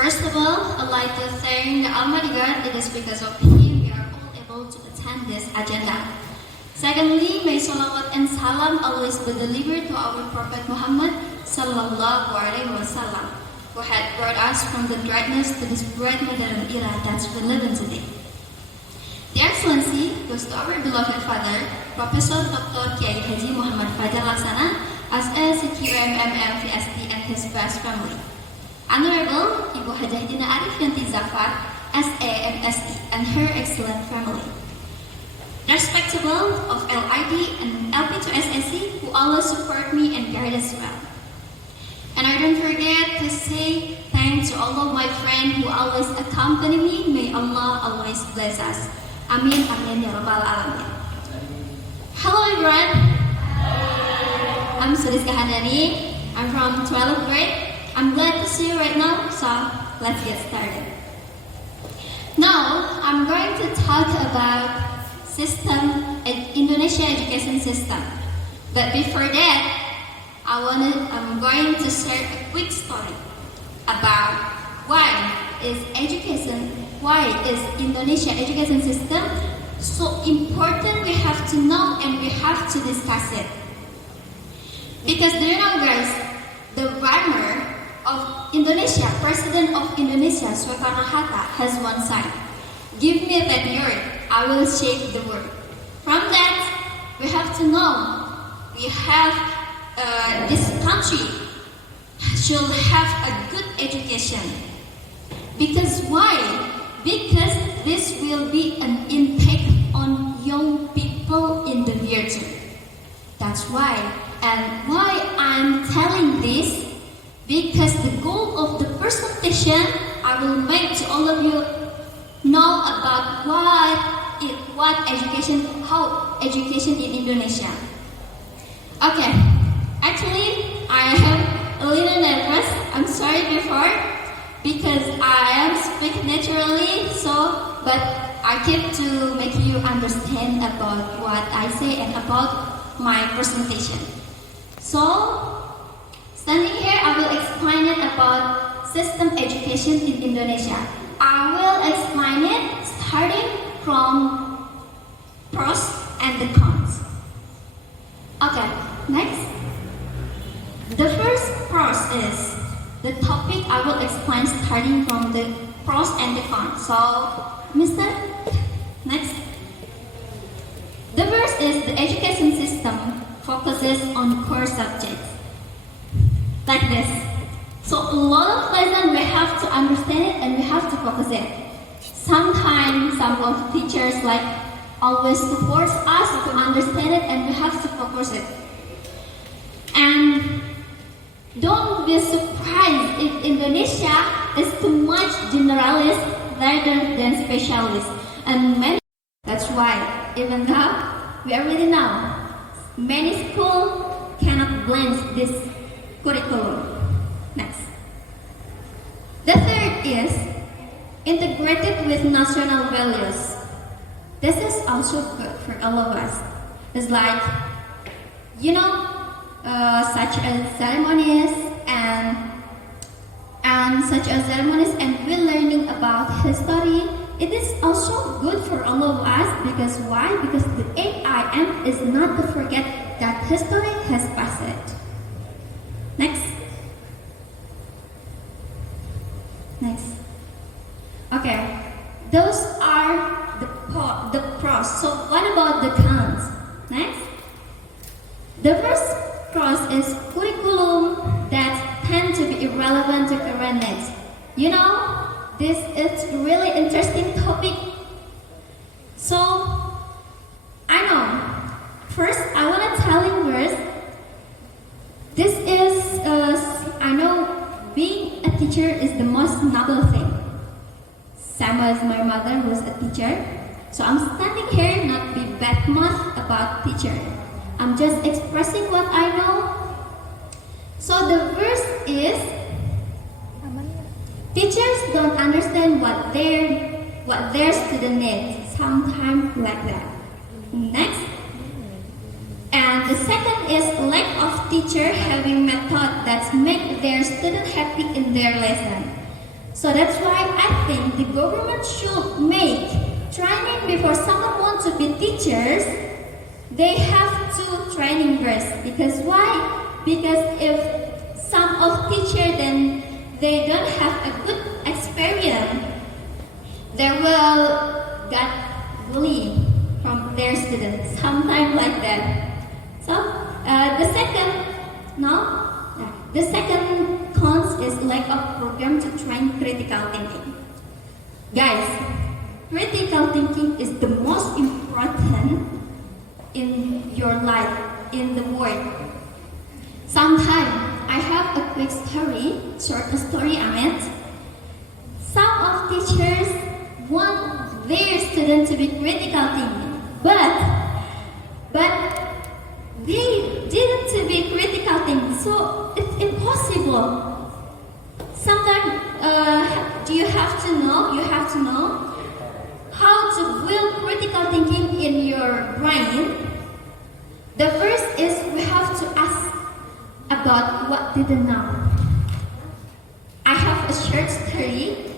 First of all, I'd like to thank Almighty God. It is because of Him we are all able to attend this agenda. Secondly, may salawat and salam always be delivered to our Prophet Muhammad Sallallahu Alaihi Wasallam, who had brought us from the darkness to this bright modern era that we live in today. The Excellency goes to our beloved father, Professor Dr. Kiai Haji Muhammad Fajar Laksana, as a CQMM VST and his vast family. Honorable Ibu Hajah Dina Arifianti Zafar, SA MSc, and her excellent family. Respectable of LID and LP2SSC, who always support me and guide us well. And I don't forget to say thanks to all of my friends who always accompany me. May Allah always bless us. Amin, amin, ya rabbal alamin. Hello everyone. I'm Suriska Handayani. I'm from 12th grade. I'm glad to see you right now, so let's get started. Now, I'm going to talk about Indonesia education system. But before that, I'm going to share a quick story about why is Indonesia education system so important. We have to know and we have to discuss it. Because do you know, guys, the runner of Indonesia, President of Indonesia, Soekarno-Hatta, has one sign: give me a bad word, I will shake the world. From that, we have to know we have this country should have a good education. Because why? Because this will be an impact on young people in the future. That's why. And why I'm telling this? Because the goal of the presentation I will make to all of you know about how education in Indonesia. Okay, actually I am a little nervous. I'm sorry before because I am speak naturally, but I keep to make you understand about what I say and about my presentation. So, standing here, I will explain it about system education in Indonesia. I will explain it starting from pros and the cons. Okay, next. The first pros is the topic I will explain starting from the pros and the cons. So, Mr. Next. The first is the education system focuses on core subjects. Like this. So a lot of lessons we have to understand it and we have to focus it. Sometimes some of the teachers always to force us to understand it and we have to focus it. And don't be surprised if Indonesia is too much generalist rather than specialist. And that's why, even though we already know, many schools cannot blend this curriculum. Next. The third is integrated with national values. This is also good for all of us. It's like, such as ceremonies and we're learning about history. It is also good for all of us because why? Because the AIM is not to forget that history has passed. Next. Okay, those are the pros. So what about the cons? Next. The first pros is curriculum that tend to be irrelevant to current needs. This is really interesting topic. So, I know. First, I want to tell you first. This is, I know, being a teacher is the most noble thing. Same as my mother was a teacher. So I'm standing here not be bad mouth about teacher. I'm just expressing what I know. So the first is teachers don't understand what their student needs. Sometimes like that. Next. And the second is lack of teacher having method that make their student happy in their lesson. So that's why I think the government should make training before someone wants to be teachers. They have to training first. Because why? Because if some of teacher then they don't have a good experience, they will get bullied from their students. Sometimes like that. So the second cons is lack of program to train critical thinking. Guys, critical thinking is the most important in your life, in the world. Sometimes I have a quick story, Some of teachers want their students to be critical thinking, but they didn't to be critical thinking, so it's impossible. Sometimes you have to know how to build critical thinking in your brain. The first is we have to ask about what didn't know. I have a short story.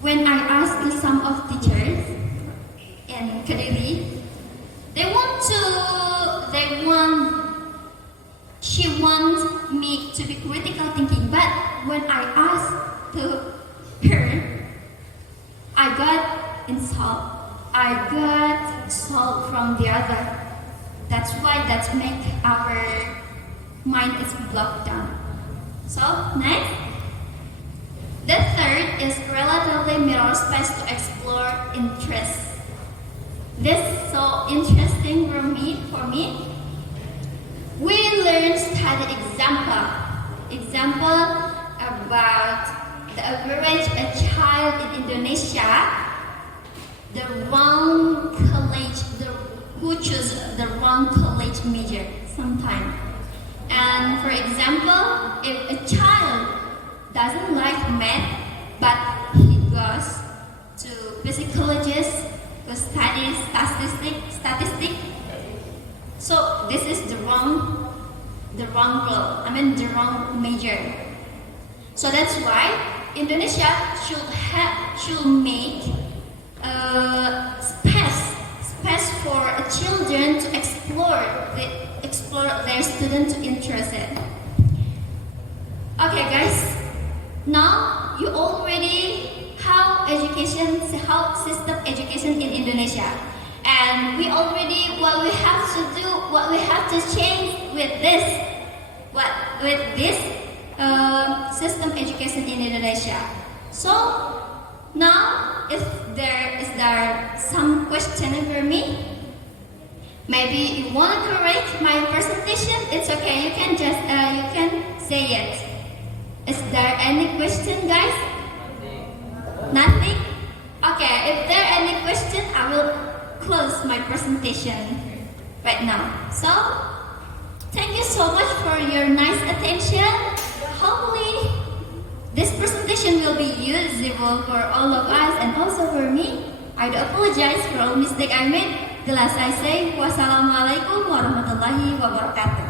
When I asked some of teachers in Kediri, she wants me to be critical thinking, but when I asked to her, I got insult. I got salt from the other. That's why that make our mind is blocked down. So next, the third is relatively mirror space to explore interests. This is so interesting for me. We learn study example about the average a child in Indonesia, who choose the wrong college major sometime. And for example, if a child doesn't like math, but he goes to psychologist to study statistics. So this is the wrong major. So that's why Indonesia should make space for children to explore their students to interested. Okay, guys. Now you already how system education in Indonesia, and we already what we have to change with this system education in Indonesia. So now, if there is some question for me, maybe you want to correct my presentation. It's okay. You can just say it. Is there any question, guys? Nothing? Okay. If there are any question, I will close my presentation right now. So, thank you so much for your nice attention. Hopefully, this presentation will be usable for all of us and also for me. I do apologize for all mistake I made. The last I say, wassalamualaikum warahmatullahi wabarakatuh.